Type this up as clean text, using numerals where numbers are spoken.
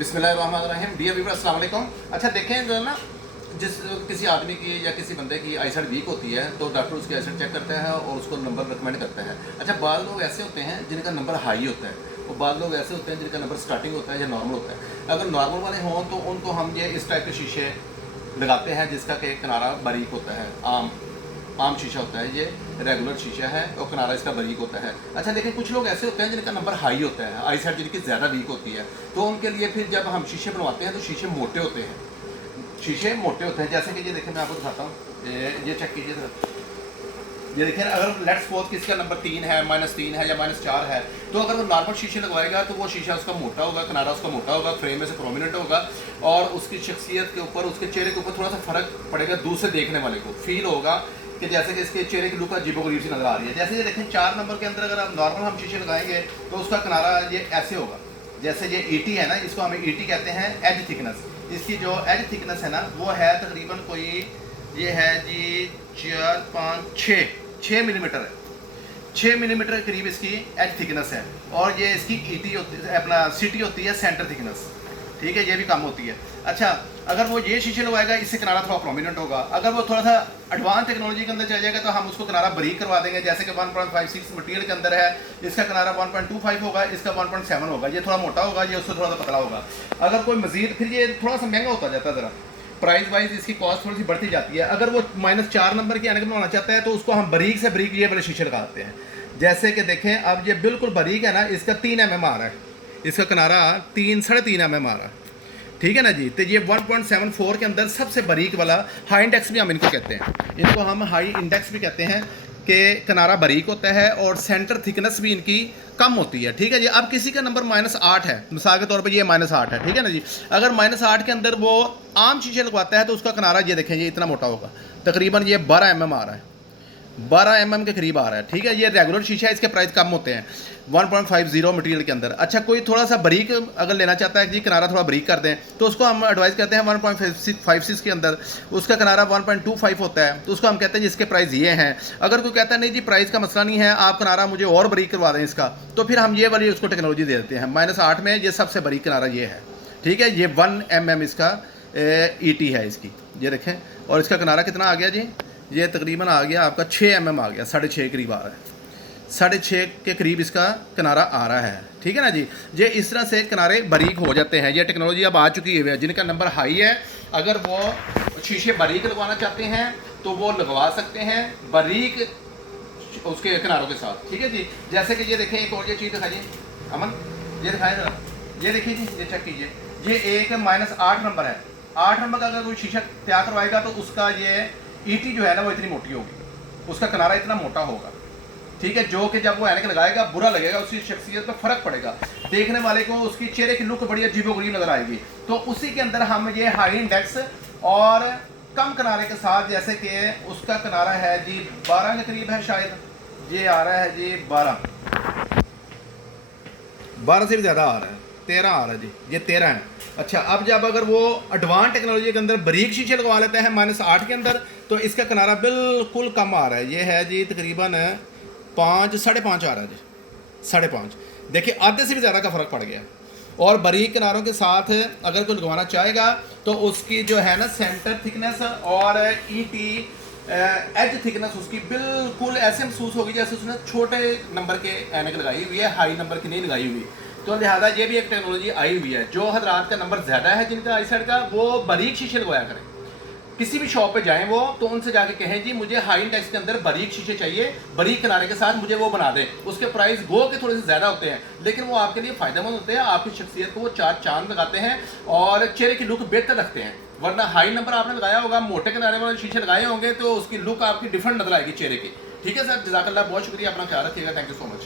बिस्मिल्लाहिर्रहमानिर्रहीम। Dear viewers, अस्सलाम वालेकुम। अच्छा देखें, जो है ना, जिस किसी आदमी की या किसी बंदे की आईसाइट वीक होती है तो डॉक्टर उसकी आईसाइट चेक करता है और उसको नंबर रिकमेंड करता है। अच्छा, बाद लोग ऐसे होते हैं जिनका नंबर हाई होता है और बाद लोग ऐसे होते हैं जिनका नंबर स्टार्टिंग होता है या नॉर्मल होता है। अगर नॉर्मल वाले हों तो उनको हम ये इस टाइप के शीशे लगाते हैं जिसका कि किनारा बारीक होता है। आम शीशा होता है, ये रेगुलर शीशा है और किनारा इसका बारीक होता है। अच्छा, लेकिन कुछ लोग ऐसे होते हैं जिनका नंबर हाई होता है, आई साइड जिनकी ज़्यादा वीक होती है, तो उनके लिए फिर जब हम शीशे बनवाते हैं तो शीशे मोटे होते हैं। शीशे मोटे होते हैं, जैसे कि ये देखें, मैं आपको दिखाता हूँ, ये चेक कीजिए जरा। ये देखिए, अगर लेट्स सपोज किसका नंबर 3 है, -3 है या -4 है, तो अगर वो नॉर्मल शीशे लगवाएगा तो वो शीशा उसका मोटा होगा, किनारा उसका मोटा होगा, फ्रेम में से प्रोमिनेंट होगा और उसकी शख्सियत के ऊपर, उसके चेहरे के ऊपर थोड़ा सा फ़र्क पड़ेगा। दूसरे देखने वाले को फील होगा कि जैसे कि इसके चेहरे की लुक अजीबोगरीब सी नज़र आ रही है। जैसे ये देखें, 4 नंबर के अंदर अगर आप नॉर्मल हम शीशे लगाएंगे तो उसका किनारा ये ऐसे होगा। जैसे ये ईटी है ना, इसको हमें ईटी कहते हैं, एज थिकनेस। इसकी जो एज थिकनेस है ना, वो है तकरीबन कोई, ये है जी 4, 5, 6 मिलीमीटर है। 6 मिलीमीटर के करीब इसकी एज थिकनेस है और ये इसकी ईटी होती है, अपना सीटी होती है सेंटर थिकनेस। ठीक है, ये भी कम होती है। अच्छा, अगर वो ये शीशे लगवाएगा, इससे किनारा थोड़ा प्रोमिनेंट होगा। अगर वो थोड़ा सा एडवांस टेक्नोलॉजी के अंदर चल जाएगा तो हम उसको किनारा बारीक करवा देंगे। जैसे कि 1.56 मटीरियल के अंदर है, इसका किनारा 1.25 होगा, इसका 1.7 होगा। ये थोड़ा मोटा होगा, ये उससे थोड़ा सा पतला होगा। अगर कोई मजीद, फिर ये थोड़ा सा महंगा होता जाता है, ज़रा प्राइस वाइज इसकी कॉस्ट थोड़ी सी बढ़ती जाती है। अगर वो -4 नंबर की ऐनक बनवाना चाहता है तो उसको हम बारीक से बारीक ये वाले शीशे लगाते हैं। जैसे कि देखें, अब ये बिल्कुल बारीक है ना, इसका 3 mm आ रहा है, इसका किनारा 3-3.5 mm आ रहा है। ठीक है ना जी। तो ये 1.74 के अंदर सबसे बारीक वाला हाई इंडेक्स भी हम इनको कहते हैं। इनको हम हाई इंडेक्स भी कहते हैं कि किनारा बारीक होता है और सेंटर थिकनेस भी इनकी कम होती है। ठीक है जी। अब किसी का नंबर -8 है, मिसाल के तौर पे ये -8 है, ठीक है ना जी। अगर -8 के अंदर वो आम शीशे लगवाता है तो उसका किनारा ये देखें, ये इतना मोटा होगा, तकरीबन ये 12 mm आ रहा है, 12 mm के करीब आ रहा है। ठीक है, ये रेगुलर शीशा है, इसके प्राइस कम होते हैं 1.50 मटीरियल के अंदर। अच्छा, कोई थोड़ा सा बारीक अगर लेना चाहता है कि किनारा थोड़ा बारीक कर दें तो उसको हम एडवाइस करते हैं 1.56 के अंदर, उसका किनारा 1.25 होता है, तो उसको हम कहते हैं जिसके प्राइस ये हैं। अगर कोई कहता है नहीं जी प्राइस का मसला नहीं है, आप किनारा मुझे और बारीक करवा दें इसका, तो फिर हम ये वाली उसको टेक्नोलॉजी दे देते हैं। -8 में ये सबसे बारीक किनारा ये है। ठीक है, ये 1 mm इसका ईटी है इसकी, ये देखें। और इसका किनारा कितना आ गया जी, ये तकरीबन आ गया आपका 6 mm आ गया, 6.5 करीब आ रहा है, 6.5 के करीब इसका किनारा आ रहा है। ठीक है ना जी। ये इस तरह से किनारे बारीक हो जाते हैं। ये टेक्नोलॉजी अब आ चुकी है। जिनका नंबर हाई है, अगर वो शीशे बारीक लगवाना चाहते हैं तो वो लगवा सकते हैं बारीक उसके किनारों के साथ। ठीक है जी। जैसे कि ये देखें, एक और ये चीज़ दिखाइए अमन, ये दिखाएं जरा, ये देखिए जी, ये चेक कीजिए। ये एक -8 नंबर है। 8 नंबर का अगर कोई शीशा तैयार करवाएगा तो उसका ये ईटी जो है ना, वो इतनी मोटी होगी, उसका किनारा इतना मोटा होगा। ठीक है, जो कि जब वो ऐनक लगाएगा बुरा लगेगा, उसकी शख्सियत पर फ़र्क पड़ेगा, देखने वाले को उसकी चेहरे की लुक बड़ी अजीबोगरीब नज़र आएगी। तो उसी के अंदर हम ये हाई इंडेक्स और कम किनारे के साथ, जैसे कि उसका किनारा है जी 12 के करीब है, शायद ये आ रहा है जी 12 से भी ज़्यादा आ रहा है, 13 आ रहा है जी, ये 13 है। अच्छा, अब जब अगर वो एडवांस टेक्नोलॉजी के अंदर बारीक शीशे लगवा लेता है -8 के अंदर, तो इसका किनारा बिल्कुल कम आ रहा है। ये है जी तकरीबन 5-5.5 आ रहा है जी, 5.5। देखिए, आधे से भी ज़्यादा का फ़र्क पड़ गया। और बारीक किनारों के साथ अगर कोई लगवाना चाहेगा तो उसकी जो है ना सेंटर थिकनेस और ईटी एज थिकनेस उसकी बिल्कुल ऐसे महसूस होगी जैसे उसने छोटे नंबर के ऐनक लगाई हुई है, हाई नंबर की नहीं लगाई हुई। तो लिहाजा ये भी एक टेक्नोलॉजी आई हुई है। जो हजरात का नंबर ज़्यादा है, जिनका आई साइड का, वो बारीक शीशे लगवाया करें। किसी भी शॉप पे जाएं वो, तो उनसे जाके कहें जी मुझे हाई इंडेक्स के अंदर बारीक शीशे चाहिए, बारीक किनारे के साथ मुझे वो बना दें। उसके प्राइस गो के थोड़े से ज़्यादा होते हैं, लेकिन वो आपके लिए फ़ायदेमंद होते हैं, आपकी शख्सियत को वो 4 चांद लगाते हैं और चेहरे की लुक बेहतर रखते हैं। वरना हाई नंबर आपने लगाया होगा, मोटे किनारे वाले शीशे लगाए होंगे तो उसकी लुक आपकी डिफरेंट नजर आएगी चेहरे की। ठीक है सर, जज़ाकल्लाह, बहुत शुक्रिया, अपना ख्याल रखिएगा, थैंक यू सो मच।